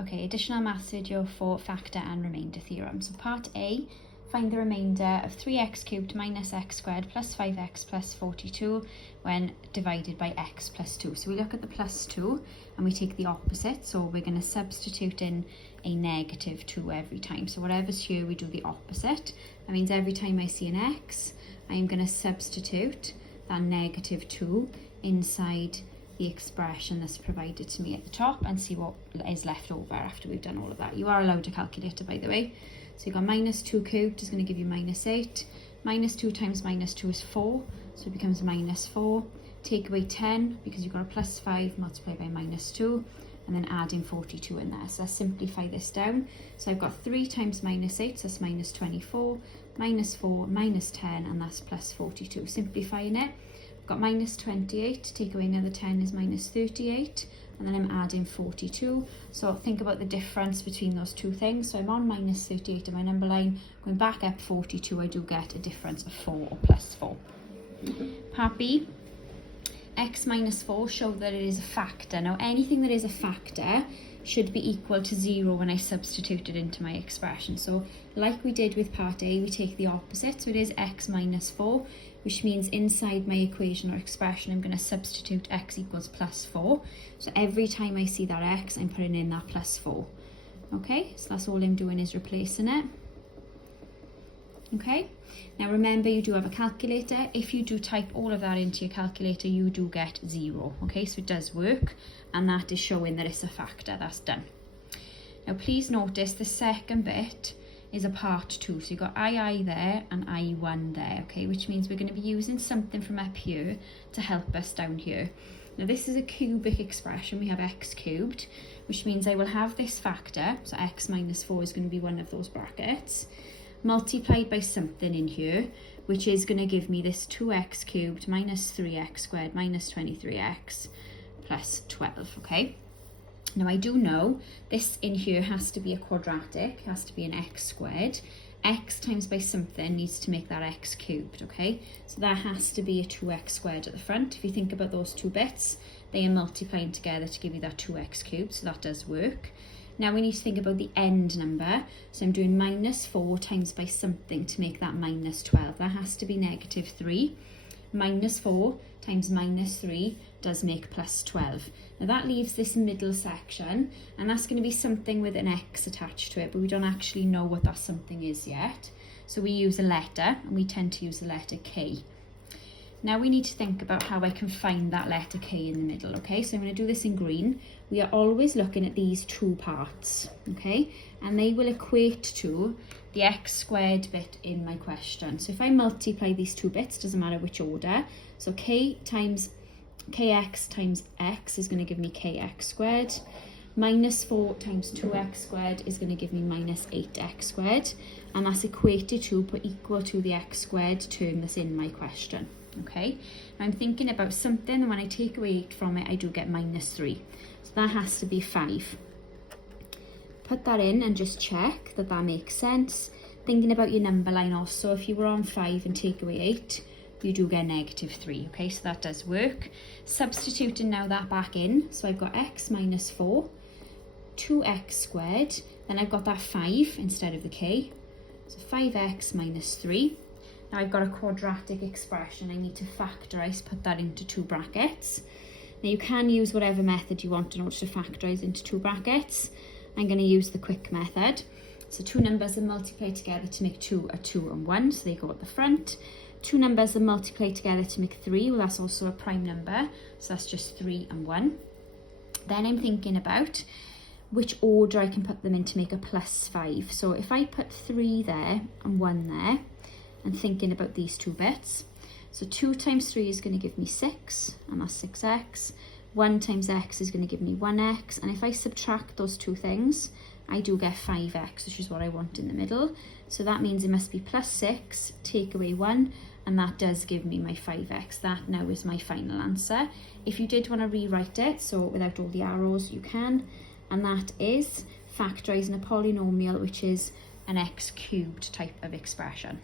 Okay, additional maths video for factor and remainder theorem. So part A, find the remainder of 3x cubed minus x squared plus 5x plus 42 when divided by x plus 2. So we look at the plus 2 and we take the opposite. So we're going to substitute in a negative 2 every time. So whatever's here, we do the opposite. That means every time I see an x, I am going to substitute that negative 2 inside the expression that's provided to me at the top and see what is left over after we've done all of that. You are allowed a calculator, by the way. So you've got minus 2 cubed is going to give you minus 8. Minus 2 times minus 2 is 4, so it becomes minus 4. Take away 10 because you've got a plus 5 multiplied by minus 2, and then add in 42 in there. So let's simplify this down. So I've got 3 times minus 8, so that's minus 24, minus 4, minus 10, and that's plus 42. Simplifying it, got minus 28, take away another 10 is minus 38, and then I'm adding 42. So think about the difference between those two things. So I'm on minus 38 in my number line, going back up 42, I do get a difference of 4 or plus 4. Part B, x minus 4, show that it is a factor. Now anything that is a factor should be equal to 0 when I substitute it into my expression. So like we did with part A, we take the opposite. So it is x minus 4, which means inside my equation or expression, I'm going to substitute x equals plus 4. So every time I see that x, I'm putting in that plus 4. Okay, so that's all I'm doing is replacing it. Okay, now remember you do have a calculator. If you do type all of that into your calculator, you do get 0. Okay, so it does work, and that is showing that it's a factor. That's done. Now please notice the second bit is a part 2. So you've got II there and I1 there, okay, which means we're going to be using something from up here to help us down here. Now this is a cubic expression. We have x cubed, which means I will have this factor, so x minus 4 is going to be one of those brackets, multiplied by something in here, which is going to give me this 2x cubed minus 3x squared minus 23x plus 12, okay? Now I do know this in here has to be a quadratic, has to be an x squared. X times by something needs to make that x cubed, okay? So that has to be a 2x squared at the front. If you think about those two bits, they are multiplying together to give you that 2x cubed, so that does work. Now we need to think about the end number. So I'm doing minus 4 times by something to make that minus 12. That has to be negative 3. Minus 4 times minus 3 does make plus 12. Now that leaves this middle section, and that's going to be something with an x attached to it, but we don't actually know what that something is yet. So we use a letter, and we tend to use the letter K. Now we need to think about how I can find that letter K in the middle, okay? So I'm going to do this in green. We are always looking at these two parts, okay? And they will equate to the x squared bit in my question. So if I multiply these two bits, doesn't matter which order, so k times kx times x is going to give me kx squared. Minus 4 times 2x squared is going to give me minus 8x squared. And that's equated to, put equal to the x squared term that's in my question. Okay, now I'm thinking about something, and when I take away 8 from it, I do get minus 3. So that has to be 5. Put that in and just check that that makes sense. Thinking about your number line also, if you were on 5 and take away 8, you do get negative 3. Okay, so that does work. Substituting now that back in, so I've got x minus 4, 2x squared, then I've got that 5 instead of the k, so 5x minus 3. Now I've got a quadratic expression. I need to factorise, put that into 2 brackets. Now you can use whatever method you want in order to factorise into 2 brackets. I'm going to use the quick method. So 2 numbers are multiplied together to make 2 are 2 and 1, so they go at the front. 2 numbers are multiplied together to make 3, well that's also a prime number, so that's just 3 and 1. Then I'm thinking about which order I can put them in to make a plus 5. So if I put 3 there and 1 there, and thinking about these two bits. So 2 times 3 is going to give me 6, and that's 6x. 1 times x is going to give me 1x. And if I subtract those two things, I do get 5x, which is what I want in the middle. So that means it must be plus 6, take away 1, and that does give me my 5x. That now is my final answer. If you did want to rewrite it, so without all the arrows, you can. And that is factorising a polynomial, which is an x cubed type of expression.